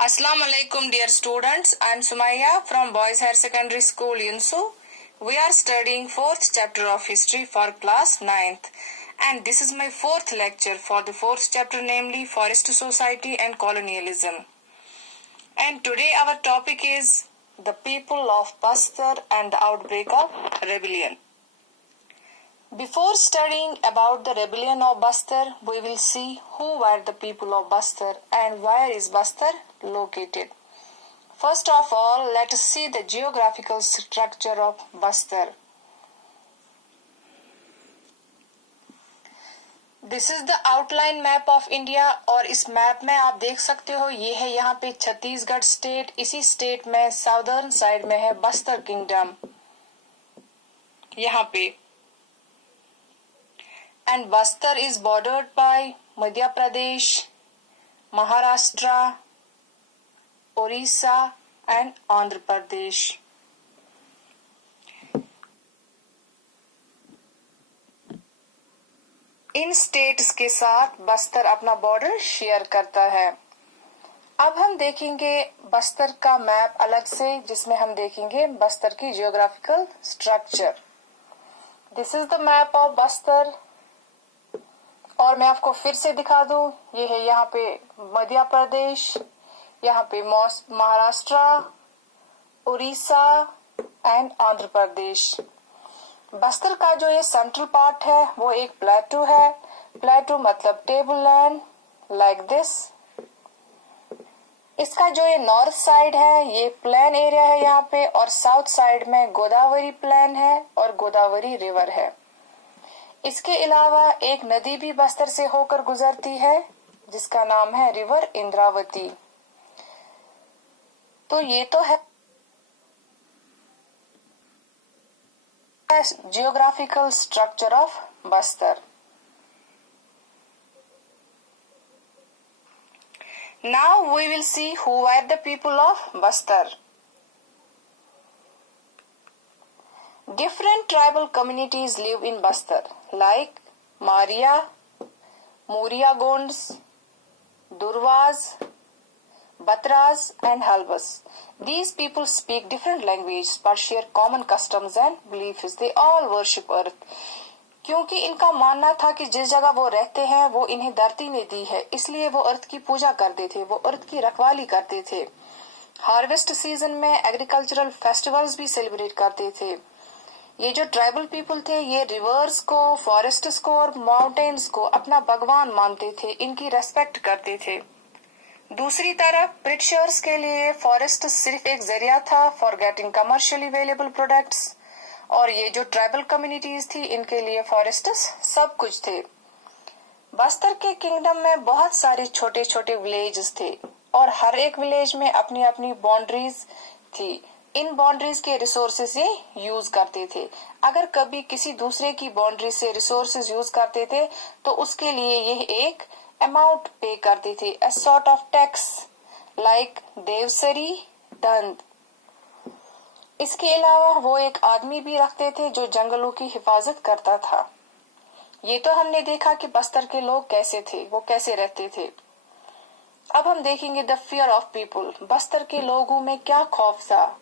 Assalamu alaikum dear students. I am Sumaya from Boys Higher Secondary School Yunsu. We are studying 4th chapter of history for class 9th and this is my 4th lecture for the 4th chapter, namely Forest Society and Colonialism. And today our topic is the people of Bastar and the outbreak of rebellion. Before studying about the rebellion of Bastar, we will see who were the people of Bastar and where is Bastar located. First of all, let us see the geographical structure of Bastar. This is the outline map of India और इस map में आप देख सकते हो ये है यहाँ पे छत्तीसगढ़ स्टेट, इसी स्टेट में साउदर्न साइड में है बस्तर किंगडम यहाँ पे and Bastar is bordered by Madhya Pradesh, Maharashtra, Orissa and Andhra Pradesh. In states के साथ बस्तर अपना बॉर्डर शेयर करता है। अब हम देखेंगे बस्तर का मैप अलग से, जिसमें हम देखेंगे बस्तर की geographical structure. This is the map of Bastar और मैं आपको फिर से दिखा दूं, ये है यहाँ पे मध्य प्रदेश, यहाँ पे महाराष्ट्र, उड़ीसा एंड आंध्र प्रदेश। बस्तर का जो ये सेंट्रल पार्ट है वो एक प्लेटू है। प्लेटू मतलब टेबल लैंड लाइक दिस। इसका जो ये नॉर्थ साइड है ये प्लेन एरिया है यहाँ पे और साउथ साइड में गोदावरी प्लेन है और गोदावरी रिवर है। इसके अलावा एक नदी भी बस्तर से होकर गुजरती है जिसका नाम है रिवर इंद्रावती। तो ये तो है geographical structure of Bastar. Now we will see who were the people of Bastar. Different tribal communities live in Bastar like Maria, Muria Gonds, Durvas, Batras and Halvas. These people speak different languages but share common customs and beliefs. They all worship earth. क्योंकि इनका मानना था कि जिस जगह वो रहते हैं वो इन्हें धरती ने दी है, इसलिए वो अर्थ की पूजा करते थे, वो अर्थ की रखवाली करते थे। हार्वेस्ट सीजन में एग्रीकल्चरल फेस्टिवल्स भी सेलिब्रेट करते थे। ये जो ट्राइबल पीपल थे ये रिवर्स को, फॉरेस्ट्स को और माउंटेन्स को अपना भगवान मानते थे, इनकी रेस्पेक्ट करते थे। दूसरी तरफ ब्रिटिशर्स के लिए फॉरेस्ट सिर्फ एक जरिया था for getting commercially available products और ये जो ट्राइबल कम्युनिटीज थी इनके लिए फॉरेस्ट्स सब कुछ थे। बस्तर के किंगडम में बहुत सारे छोटे छोटे विलेजेस थे और हर एक विलेज में अपनी अपनी बाउंड्रीज थी। इन बाउंड्रीज के रिसोर्सेज ये यूज करते थे। अगर कभी किसी दूसरे की बाउंड्री से रिसोर्सेज यूज करते थे तो उसके लिए ये एक अमाउंट पे करते थे, a sort of tax like Devsari दंड। इसके अलावा वो एक आदमी भी रखते थे जो जंगलों की हिफाजत करता था। ये तो हमने देखा कि बस्तर के लोग कैसे थे, वो कैसे रहते थे। अब हम देखेंगे the fear of people. Bastar के लोगों में क्या खौफ था।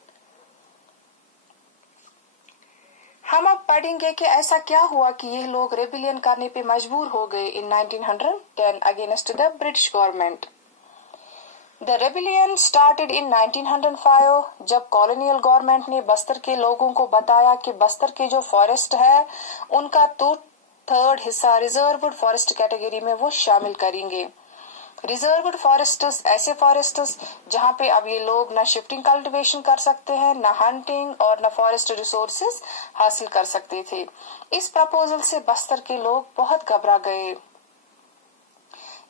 हम अब पढ़ेंगे कि ऐसा क्या हुआ कि ये लोग रेबिलियन करने पे मजबूर हो गए इन 1910 against the British government. The rebellion started in 1905 जब कॉलोनियल गवर्नमेंट ने बस्तर के लोगों को बताया कि बस्तर के जो फॉरेस्ट है उनका 2/3 हिस्सा रिजर्व्ड फॉरेस्ट कैटेगरी में वो शामिल करेंगे। रिजर्व्ड फॉरेस्ट्स ऐसे फॉरेस्ट्स जहां पे अब ये लोग न शिफ्टिंग कल्टीवेशन कर सकते हैं, न हंटिंग और न फॉरेस्ट रिसोर्सेज हासिल कर सकते थे। इस प्रपोजल से बस्तर के लोग बहुत घबरा गए।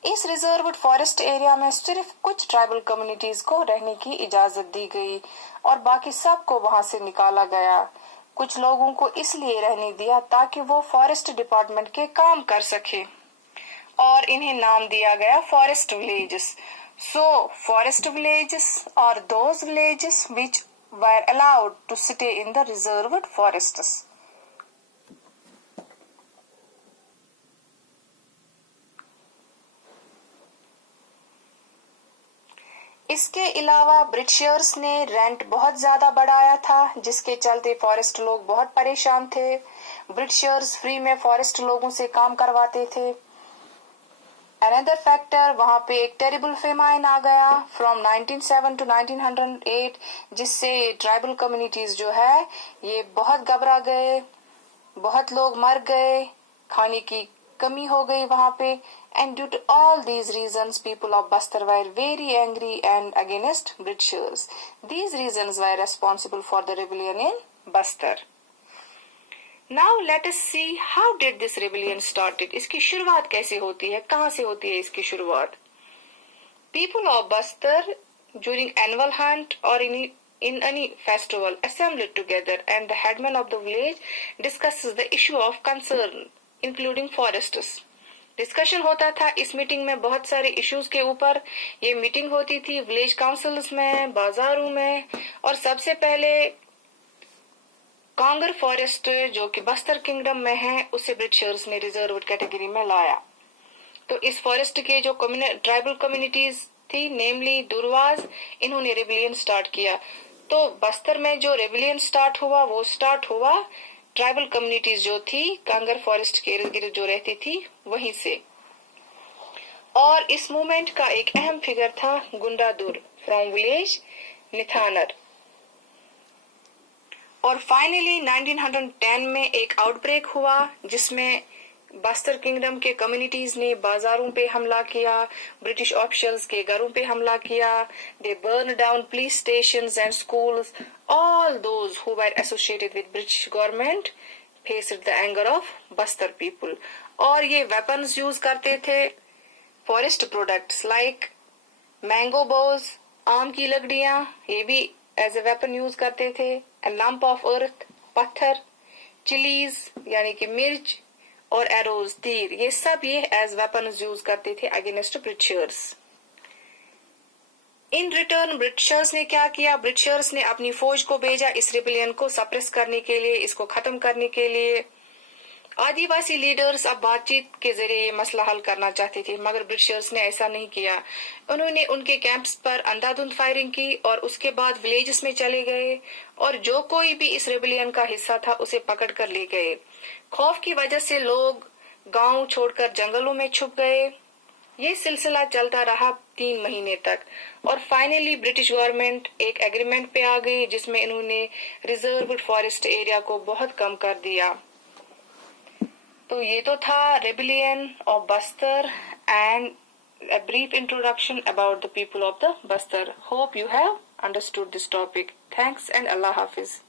इस रिजर्व्ड फॉरेस्ट एरिया में सिर्फ कुछ ट्राइबल कम्युनिटीज को रहने की इजाजत दी गई और बाकी सबको वहां से निकाला गया। कुछ लोगों को इसलिए रहने दिया ताकि वो फॉरेस्ट डिपार्टमेंट के काम कर सके और इन्हें नाम दिया गया forest villages. So forest villages are those villages which were allowed to stay in the reserved forests. इसके अलावा ब्रिटिशर्स ने रेंट बहुत ज्यादा बढ़ाया था, जिसके चलते फॉरेस्ट लोग बहुत परेशान थे। ब्रिटिशर्स फ्री में फॉरेस्ट लोगों से काम करवाते थे। अनदर फैक्टर, वहां पे एक टेरिबल फेमाइन आ गया फ्रॉम 1907 टू 1908, जिससे ट्राइबल कम्युनिटीज जो है ये बहुत घबरा गए, बहुत लोग मर गए, खाने की कमी हो गई वहां पे। And due to all these reasons, people of Bastar were very angry and against Britishers. These reasons were responsible for the rebellion in Bastar. Now let us see how did this rebellion started. इसकी शुरुआत कैसे होती है, कहाँ से होती है इसकी शुरुआत? People of Bastar during annual hunt or in any festival assembled together, and the headman of the village discusses the issue of concern including forests. Discussion होता था इस मीटिंग में बहुत सारे इश्यूज के ऊपर। ये मीटिंग होती थी विलेज काउंसिल्स में, बाजारों में, और सबसे पहले कांगर फॉरेस्ट जो कि बस्तर किंगडम में है उसे ब्रिटिशर्स ने रिजर्व कैटेगरी में लाया। तो इस फॉरेस्ट के जो ट्राइबल कम्युनिटीज थी, नेमली दुर्वाज, इन्होंने रेबिलियन स्टार्ट किया। तो बस्तर में जो रेबिलियन स्टार्ट हुआ वो स्टार्ट हुआ ट्राइबल कम्युनिटीज जो थी कांगर फॉरेस्ट के इर्द गिर्द जो रहती थी वहीं से। और इस मूवमेंट का एक अहम फिगर था गुंडादुर फ्रॉम विलेज निथानर। और फाइनली 1910 में एक आउटब्रेक हुआ जिसमें बस्तर किंगडम के कम्युनिटीज ने बाजारों पे हमला किया, ब्रिटिश ऑफिशियल्स के घरों पे हमला किया। दे burn down police stations and schools. All those who were associated with British government faced the anger of Bastar people. और ये वेपन्स यूज करते थे, फॉरेस्ट प्रोडक्ट्स लाइक मैंगो बोज, आम की लकड़ियां, ये भी एज ए वेपन यूज करते थे। ए लंप ऑफ अर्थ, पत्थर, चिलीज यानी कि मिर्च, और एरोज, तीर, ये सब ये एज वेपन्स यूज करते थे against Britishers. In return Britishers ने क्या किया? ब्रिटिशर्स ने अपनी फौज को भेजा इस रिबेलियन को सप्रेस करने के लिए, इसको खत्म करने के लिए। आदिवासी लीडर्स अब बातचीत के जरिए ये मसला हल करना चाहते थे, मगर ब्रिटिशर्स ने ऐसा नहीं किया। उन्होंने उनके कैंप्स पर अंधाधुंध फायरिंग की और उसके बाद विलेजेस में चले गए और जो कोई भी इस रेबिलियन का हिस्सा था उसे पकड़ कर ले गए। खौफ की वजह से लोग गांव छोड़कर जंगलों में छुप गए। ये सिलसिला चलता रहा 3 महीने तक और फाइनली ब्रिटिश गवर्नमेंट एक एग्रीमेंट पे आ गई जिसमें इन्होंने रिजर्व्ड फॉरेस्ट एरिया को बहुत कम कर दिया। तो ये तो था rebellion of Bastar and a brief introduction about the people of the Bastar. Hope you have understood this topic. Thanks and Allah Hafiz.